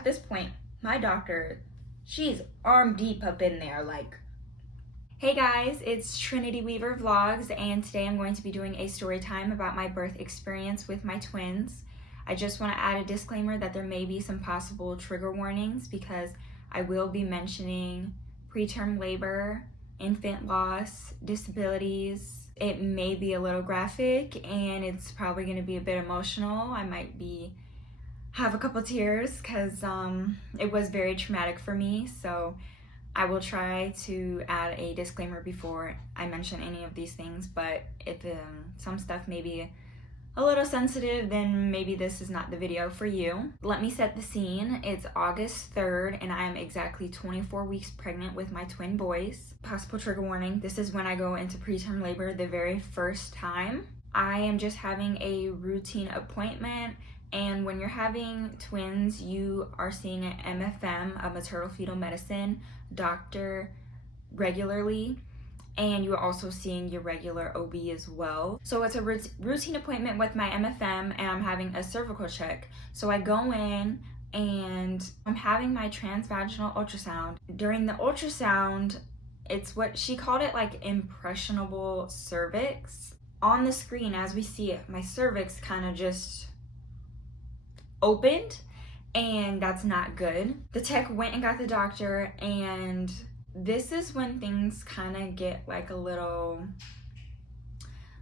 at this point, my doctor, she's arm deep up in there, like. Hey guys, it's Trinity Weaver Vlogs, and today I'm going to be doing a story time about my birth experience with my twins. I just want to add a disclaimer that there may be some possible trigger warnings because I will be mentioning preterm labor, infant loss, disabilities. It may be a little graphic and it's probably going to be a bit emotional. I might have a couple tears because it was very traumatic for me, so I will try to add a disclaimer before I mention any of these things, but if some stuff may be a little sensitive, then maybe this is not the video for you. Let me set the scene. It's August 3rd and I am exactly 24 weeks pregnant with my twin boys. Possible trigger warning, this is when I go into preterm labor the very first time. I am just having a routine appointment, and when you're having twins, you are seeing an MFM, a maternal fetal medicine doctor, regularly, and you're also seeing your regular OB as well. So it's a routine appointment with my MFM, and I'm having a cervical check. So I go in and I'm having my transvaginal ultrasound. During the ultrasound, it's what she called it, like impressionable cervix. On the screen, as we see it, my cervix kind of just opened, and that's not good. The tech went and got the doctor, and this is when things kind of get like a little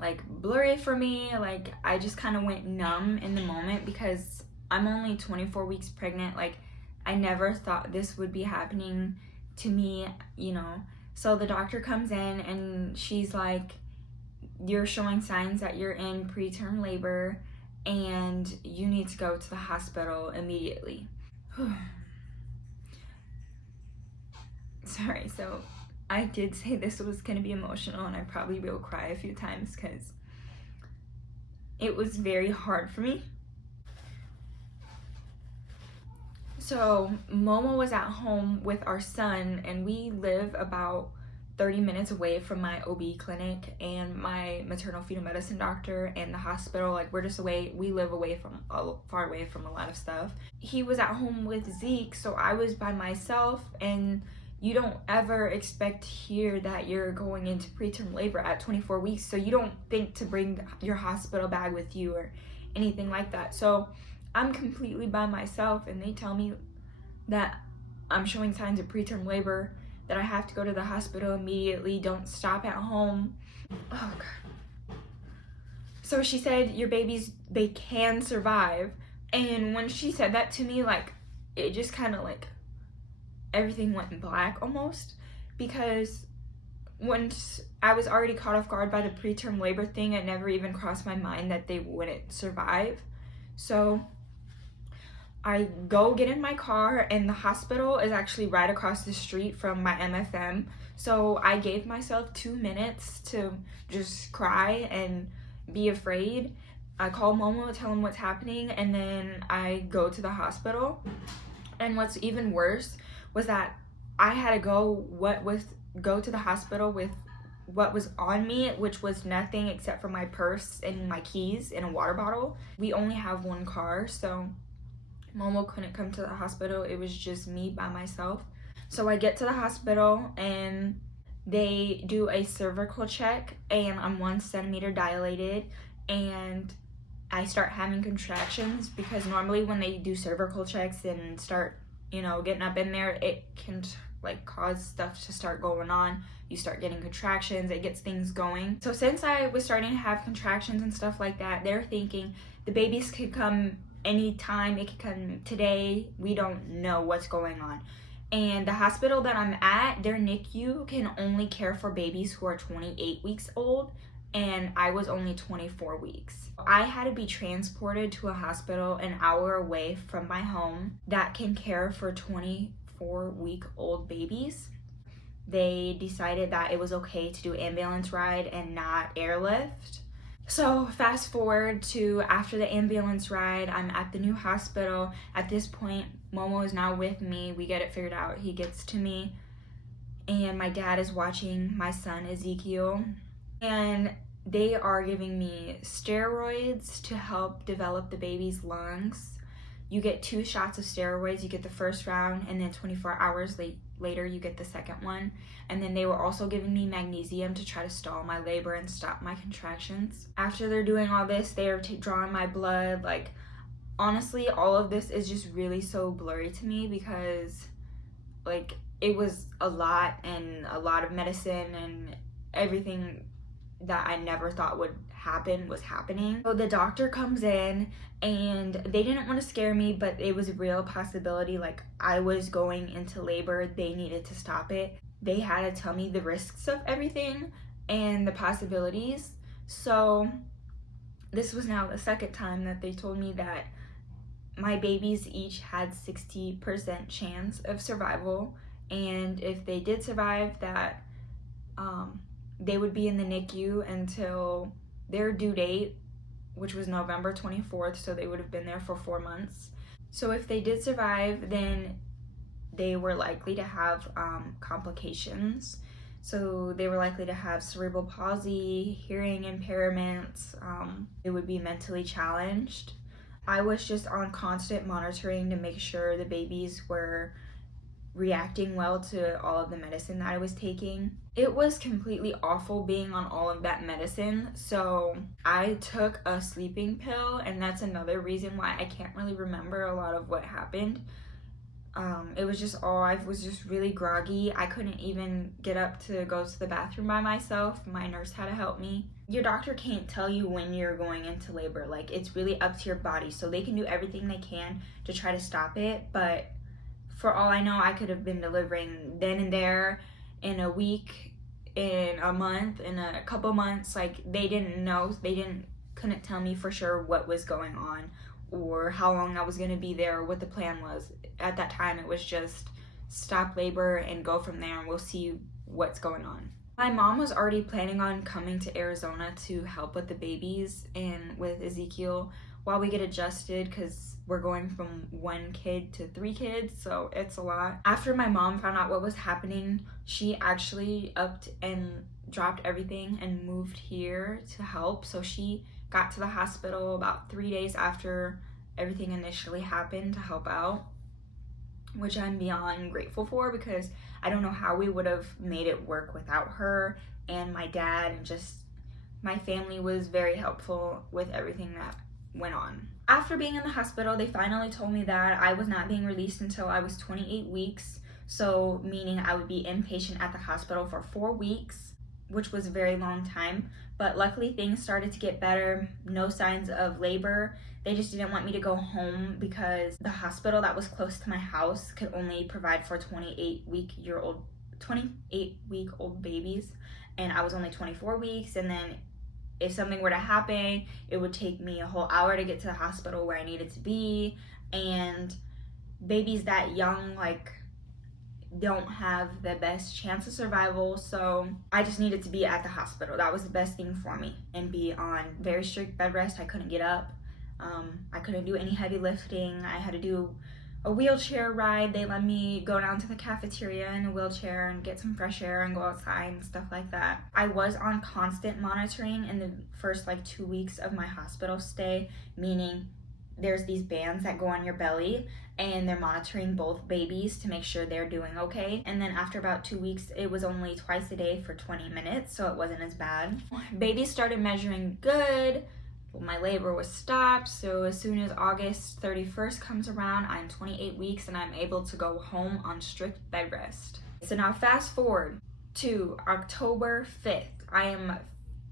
like blurry for me. Like I just kind of went numb in the moment because I'm only 24 weeks pregnant. Like I never thought this would be happening to me, you know. So the doctor comes in and she's like, you're showing signs that you're in preterm labor and you need to go to the hospital immediately. Sorry, so I did say this was gonna be emotional, and I probably will cry a few times because it was very hard for me. So Momo was at home with our son, and we live about 30 minutes away from my OB clinic and my maternal fetal medicine doctor and the hospital. Like we live far away from a lot of stuff. He was at home with Zeke, so I was by myself, and you don't ever expect here that you're going into preterm labor at 24 weeks, so you don't think to bring your hospital bag with you or anything like that. So I'm completely by myself, and they tell me that I'm showing signs of preterm labor, that I have to go to the hospital immediately, don't stop at home. Oh God. So she said, your babies, they can survive. And when she said that to me, like, it just kind of like, everything went black almost, because once I was already caught off guard by the preterm labor thing, it never even crossed my mind that they wouldn't survive. So I go get in my car, and the hospital is actually right across the street from my MFM. So I gave myself 2 minutes to just cry and be afraid. I call Momo, tell him what's happening, and then I go to the hospital. And what's even worse was that I had to go to the hospital with what was on me, which was nothing except for my purse and my keys and a water bottle. We only have one car, so Momo couldn't come to the hospital. It was just me by myself. So I get to the hospital and they do a cervical check, and I'm 1 centimeter dilated, and I start having contractions because normally when they do cervical checks and start, you know, getting up in there, it can like cause stuff to start going on. You start getting contractions, it gets things going. So since I was starting to have contractions and stuff like that, they're thinking the babies could come anytime, it could come today, we don't know what's going on. And the hospital that I'm at, their NICU can only care for babies who are 28 weeks old, and I was only 24 weeks. I had to be transported to a hospital an hour away from my home that can care for 24-week-old babies. They decided that it was okay to do ambulance ride and not airlift. So fast forward to after the ambulance ride, I'm at the new hospital. At this point, Momo is now with me. We get it figured out. He gets to me, and my dad is watching my son Ezekiel, and they are giving me steroids to help develop the baby's lungs. you get 2 shots of steroids. You get the first round, and then 24 hours later you get the second one. And then they were also giving me magnesium to try to stall my labor and stop my contractions. After they're doing all this, they are drawing my blood. Like, honestly, all of this is just really so blurry to me because, like, it was a lot, and a lot of medicine, and everything that I never thought would happen was happening. So the doctor comes in, and they didn't want to scare me, but it was a real possibility. Like, I was going into labor. They needed to stop it. They had to tell me the risks of everything and the possibilities. So this was now the second time that they told me that my babies each had 60% chance of survival, and if they did survive, that they would be in the NICU until their due date, which was November 24th, so they would have been there for 4 months. So if they did survive, then they were likely to have complications. So they were likely to have cerebral palsy, hearing impairments, they would be mentally challenged. I was just on constant monitoring to make sure the babies were reacting well to all of the medicine that I was taking. It was completely awful being on all of that medicine, so I took a sleeping pill, and that's another reason why I can't really remember a lot of what happened. It was just I was just really groggy. I couldn't even get up to go to the bathroom by myself. My nurse had to help me. Your doctor can't tell you when you're going into labor. Like, it's really up to your body, so they can do everything they can to try to stop it, but for all I know, I could have been delivering then and there, in a week, in a month, in a couple months. Like, they didn't know. Couldn't tell me for sure what was going on or how long I was going to be there or what the plan was. At that time, it was just stop labor and go from there, and we'll see what's going on. My mom was already planning on coming to Arizona to help with the babies and with Ezekiel while we get adjusted, because we're going from 1 kid to 3 kids, so it's a lot. After my mom found out what was happening, she actually upped and dropped everything and moved here to help. So she got to the hospital about 3 days after everything initially happened to help out, which I'm beyond grateful for, because I don't know how we would have made it work without her and my dad, and just my family was very helpful with everything that went on. After being in the hospital, they finally told me that I was not being released until I was 28 weeks, so meaning I would be inpatient at the hospital for 4 weeks, which was a very long time. But luckily things started to get better, no signs of labor. They just didn't want me to go home because the hospital that was close to my house could only provide for 28-week-old babies, and I was only 24 weeks, and then if something were to happen, it would take me a whole hour to get to the hospital where I needed to be, and babies that young, like, don't have the best chance of survival, so I just needed to be at the hospital. That was the best thing for me, and be on very strict bed rest. I couldn't get up. I couldn't do any heavy lifting. I had to do a wheelchair ride. They let me go down to the cafeteria in a wheelchair and get some fresh air and go outside and stuff like that. I was on constant monitoring in the first 2 weeks of my hospital stay, meaning there's these bands that go on your belly, and they're monitoring both babies to make sure they're doing okay. And then after about 2 weeks, it was only twice a day for 20 minutes, so it wasn't as bad. Babies started measuring good. My labor was stopped, so as soon as August 31st comes around, I'm 28 weeks and I'm able to go home on strict bed rest. So now fast forward to October 5th. I am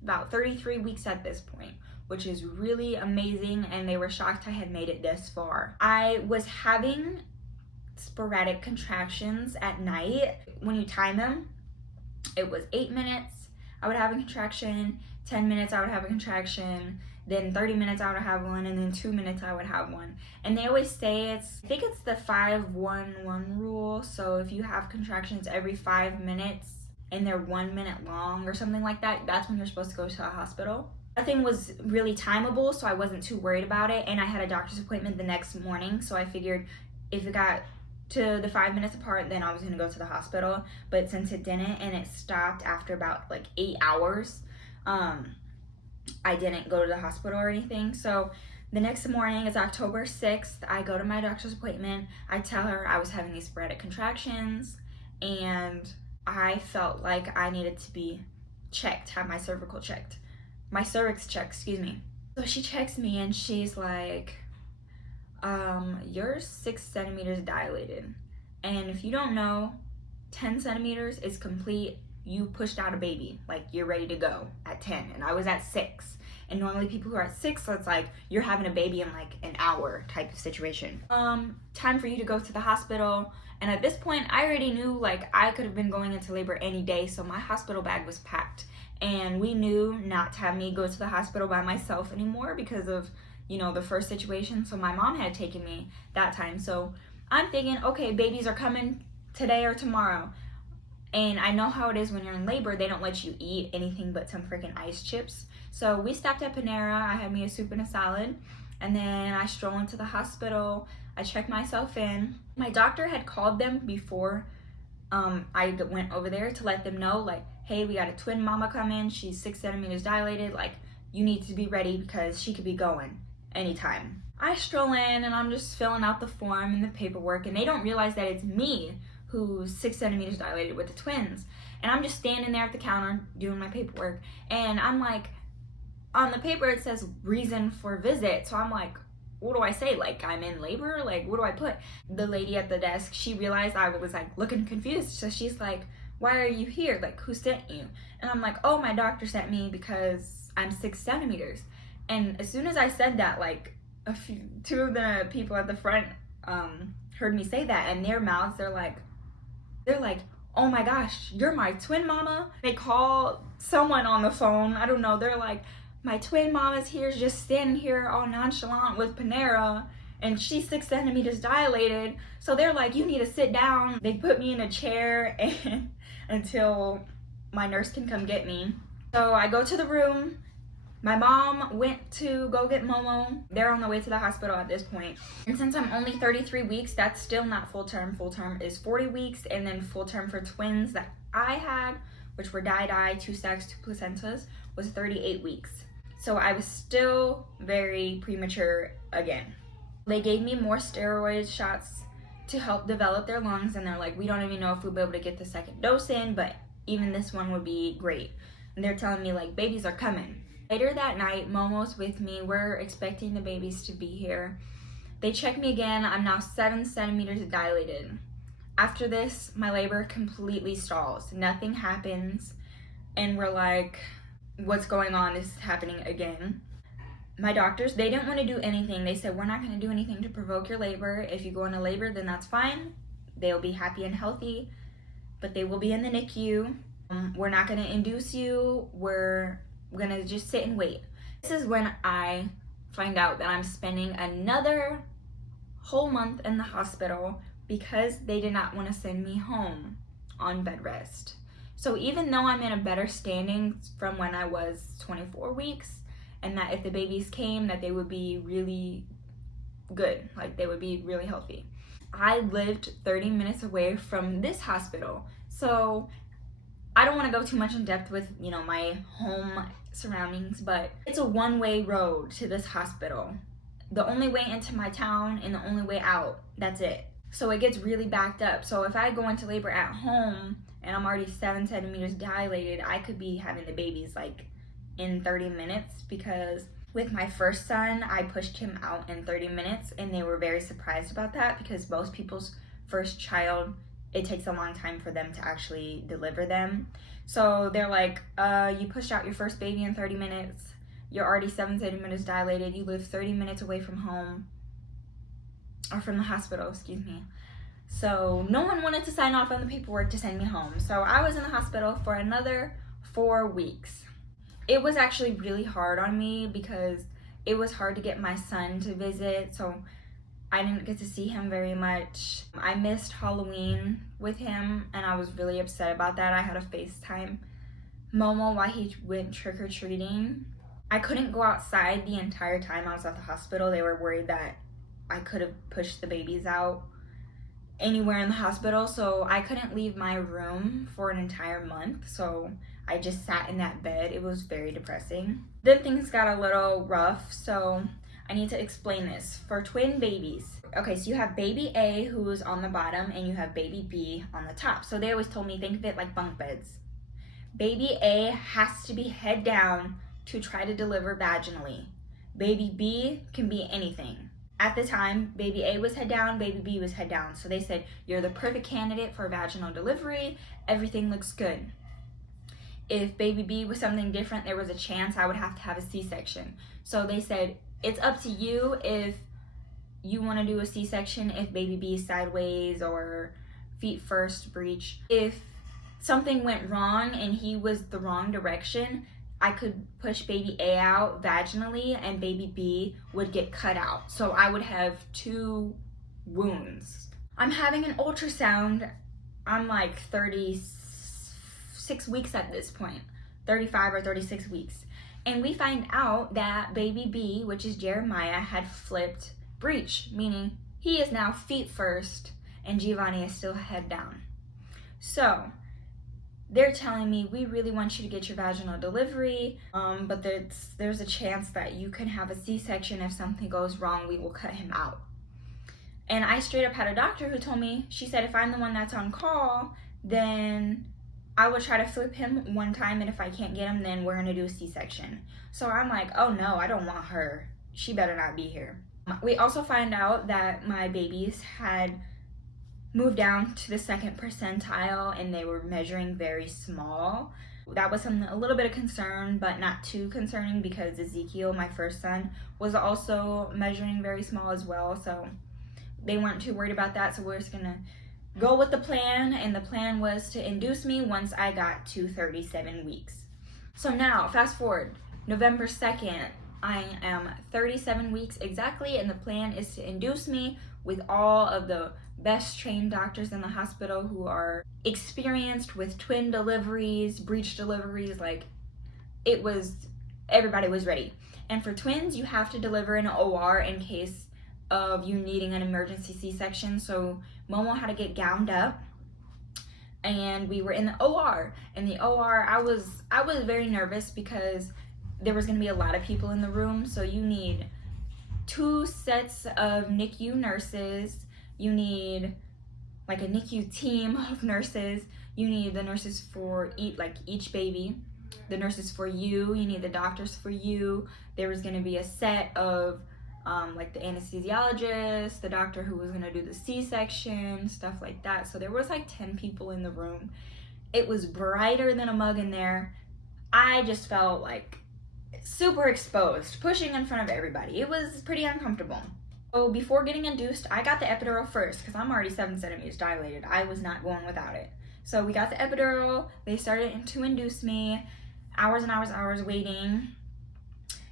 about 33 weeks at this point, which is really amazing, and they were shocked I had made it this far. I was having sporadic contractions at night. When you time them, it was 8 minutes, I would have a contraction, 10 minutes, I would have a contraction, then 30 minutes I would have one, and then 2 minutes I would have one. And they always say I think it's the 5-1-1 rule. So if you have contractions every 5 minutes and they're 1 minute long or something like that, that's when you're supposed to go to the hospital. Nothing was really timeable, so I wasn't too worried about it. And I had a doctor's appointment the next morning, so I figured if it got to the 5 minutes apart, then I was gonna go to the hospital. But since it didn't, and it stopped after about 8 hours, I didn't go to the hospital or anything. So The next morning is October 6th. I go to my doctor's appointment. I tell her I was having these sporadic contractions and I felt like I needed to be checked, have my cervix checked, excuse me. So she checks me and she's like, you're 6 centimeters dilated. And if you don't know, 10 centimeters is complete. You pushed out a baby, like you're ready to go at 10. And I was at 6. And normally people who are at 6, so it's like you're having a baby in like an hour type of situation. Time for you to go to the hospital. And at this point, I already knew like I could have been going into labor any day, so my hospital bag was packed. And we knew not to have me go to the hospital by myself anymore because of, you know, the first situation. So my mom had taken me that time. So I'm thinking, okay, babies are coming today or tomorrow. And I know how it is when you're in labor, they don't let you eat anything but some freaking ice chips. So we stopped at Panera, I had me a soup and a salad, and then I stroll into the hospital. I check myself in. My doctor had called them before I went over there to let them know, like, hey, we got a twin mama coming, she's 6 centimeters dilated, like, you need to be ready because she could be going anytime. I stroll in and I'm just filling out the form and the paperwork, and they don't realize that it's me who's 6 centimeters dilated with the twins. And I'm just standing there at the counter doing my paperwork, and I'm like, on the paper it says reason for visit, so I'm like, what do I say? Like, I'm in labor? Like, what do I put? The lady at the desk, she realized I was like looking confused, so she's like, why are you here? Like, who sent you? And I'm like, oh, my doctor sent me because I'm 6 centimeters. And as soon as I said that, like, two of the people at the front heard me say that, and their mouths, they're like, oh my gosh, you're my twin mama? They call someone on the phone, I don't know, they're like, my twin mama's here, just standing here all nonchalant with Panera, and she's 6 centimeters dilated. So they're like, you need to sit down. They put me in a chair and until my nurse can come get me. So I go to the room. My mom went to go get Momo. They're on the way to the hospital at this point. And since I'm only 33 weeks, that's still not full term. Full term is 40 weeks, and then full term for twins that I had, which were die, 2 stacks, 2 placentas, was 38 weeks. So I was still very premature again. They gave me more steroid shots to help develop their lungs, and they're like, we don't even know if we'll be able to get the second dose in, but even this one would be great. And they're telling me like, babies are coming. Later that night, Momo's with me. We're expecting the babies to be here. They check me again. I'm now 7 centimeters dilated. After this, my labor completely stalls. Nothing happens. And we're like, what's going on? This is happening again. My doctors, they didn't want to do anything. They said, we're not going to do anything to provoke your labor. If you go into labor, then that's fine. They'll be happy and healthy, but they will be in the NICU. We're not going to induce you. We're going to just sit and wait. This is when I find out that I'm spending another whole month in the hospital because they did not want to send me home on bed rest. So even though I'm in a better standing from when I was 24 weeks, and that if the babies came, that they would be really good, like they would be really healthy. I lived 30 minutes away from this hospital, so I don't want to go too much in depth with, you know, my home surroundings, but it's a one-way road to this hospital. The only way into my town and the only way out, that's it. So it gets really backed up. So if I go into labor at home and I'm already 7 centimeters dilated, I could be having the babies like in 30 minutes, because with my first son, I pushed him out in 30 minutes, and they were very surprised about that because most people's first child, it takes a long time for them to actually deliver them. So they're like, you pushed out your first baby in 30 minutes, you're already 7 centimeters dilated, you live 30 minutes away from home, or from the hospital, excuse me. So no one wanted to sign off on the paperwork to send me home. So I was in the hospital for another 4 weeks. It was actually really hard on me because it was hard to get my son to visit, so I didn't get to see him very much. I missed Halloween with him, and I was really upset about that. I had to FaceTime Momo while he went trick-or-treating. I couldn't go outside the entire time I was at the hospital. They were worried that I could have pushed the babies out anywhere in the hospital, so I couldn't leave my room for an entire month, so I just sat in that bed. It was very depressing. Then things got a little rough, so I need to explain this. For twin babies, okay, so you have baby A who's on the bottom and you have baby B on the top. So they always told me, think of it like bunk beds. Baby A has to be head down to try to deliver vaginally. Baby B can be anything. At the time, baby A was head down, baby B was head down. So they said, you're the perfect candidate for vaginal delivery. Everything looks good. If baby B was something different, there was a chance I would have to have a C-section. So they said, it's up to you if you want to do a C-section, if baby B is sideways or feet first breech. If something went wrong and he was the wrong direction, I could push baby A out vaginally and baby B would get cut out. So I would have 2 wounds. I'm having an ultrasound. I'm like 36 weeks at this point, 35 or 36 weeks. And we find out that baby B, which is Jeremiah, had flipped breech, meaning he is now feet first and Giovanni is still head down. So they're telling me, we really want you to get your vaginal delivery, but there's a chance that you can have a C-section. If something goes wrong, we will cut him out. And I straight up had a doctor who told me, she said, if I'm the one that's on call, then I will try to flip him one time, and if I can't get him, then we're gonna do a C-section. So I'm like, oh no, I don't want her. She better not be here. We also find out that my babies had moved down to the 2nd percentile and they were measuring very small. That was a little bit of concern, but not too concerning because Ezekiel, my first son, was also measuring very small as well. So they weren't too worried about that. So we're just gonna go with the plan, and the plan was to induce me once I got to 37 weeks. So now, fast forward, November 2nd, I am 37 weeks exactly, and the plan is to induce me with all of the best trained doctors in the hospital who are experienced with twin deliveries, breech deliveries. Like, everybody was ready. And for twins, you have to deliver in an OR in case of you needing an emergency C-section. So Momo had to get gowned up, and we were in the OR. In the OR, I was very nervous because there was going to be a lot of people in the room. So you need 2 sets of NICU nurses. You need like a NICU team of nurses. You need the nurses for each baby, the nurses for you. You need the doctors for you. There was going to be a set of like the anesthesiologist, the doctor who was going to do the C-section, stuff like that. So there was like 10 people in the room. It was brighter than a mug in there. I just felt like super exposed, pushing in front of everybody. It was pretty uncomfortable. So before getting induced, I got the epidural first because I'm already 7 centimeters dilated. I was not going without it. So we got the epidural. They started to induce me. Hours and hours waiting.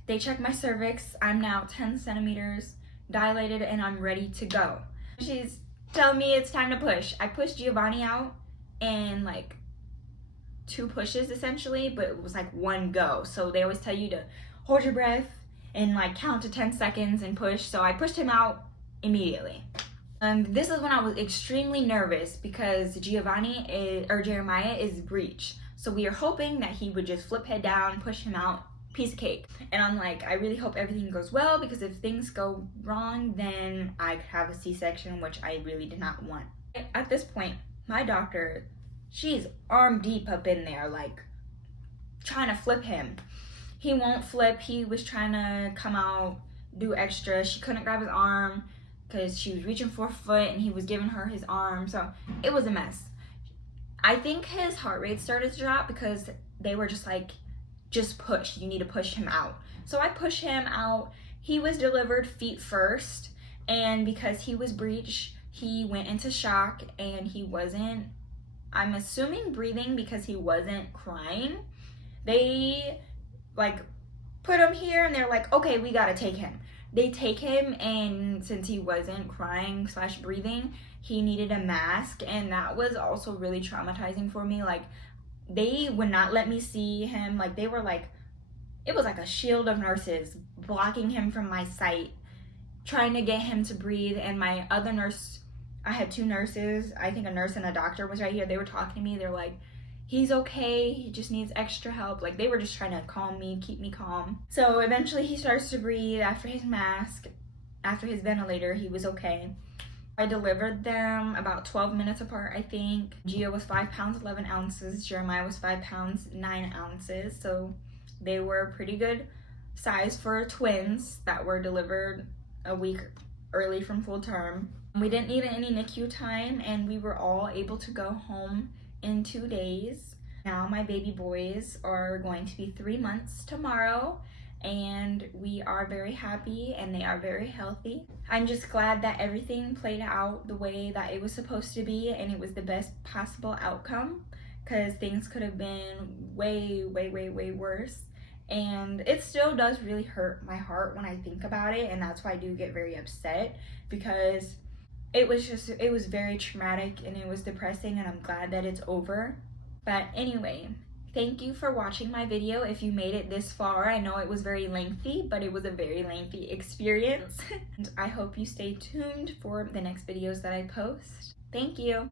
They checked my cervix. I'm now 10 centimeters dilated and I'm ready to go. She's telling me it's time to push. I pushed Giovanni out in like 2 pushes essentially, but it was like 1 go. So they always tell you to hold your breath and like count to 10 seconds and push. So I pushed him out immediately. This is when I was extremely nervous because Jeremiah is breech. So we are hoping that he would just flip head down, push him out, piece of cake. And I'm like, I really hope everything goes well because if things go wrong, then I could have a C-section, which I really did not want. At this point, my doctor, she's arm deep up in there, like trying to flip him. He won't flip. He was trying to come out, do extra. She couldn't grab his arm because she was reaching for a foot and he was giving her his arm. So it was a mess. I think his heart rate started to drop because they were just like, just push. You need to push him out. So I push him out. He was delivered feet first. And because he was breech, he went into shock and he wasn't, I'm assuming, breathing because he wasn't crying. They like put him here and they're like, okay, we gotta take him. They take him, and since he wasn't crying / breathing, he needed a mask, and that was also really traumatizing for me. Like, they would not let me see him. Like, they were like, it was like a shield of nurses blocking him from my sight, trying to get him to breathe. And my other nurse, I had 2 nurses, I think a nurse and a doctor was right here. They were talking to me. They're like, he's okay, he just needs extra help. Like, they were just trying to calm me, keep me calm. So eventually he starts to breathe after his mask, after his ventilator. He was okay. I delivered them about 12 minutes apart, I think. Gio was 5 pounds 11 ounces, Jeremiah was 5 pounds 9 ounces, so they were pretty good size for twins that were delivered a week early from full term. We didn't need any NICU time, and we were all able to go home in 2 days. Now my baby boys are going to be 3 months tomorrow, and we are very happy and they are very healthy. I'm just glad that everything played out the way that it was supposed to be, and it was the best possible outcome, because things could have been way worse. And it still does really hurt my heart when I think about it, and that's why I do get very upset, because it was very traumatic and it was depressing, and I'm glad that it's over. But anyway, thank you for watching my video. If you made it this far, I know it was very lengthy, but it was a very lengthy experience. And I hope you stay tuned for the next videos that I post. Thank you.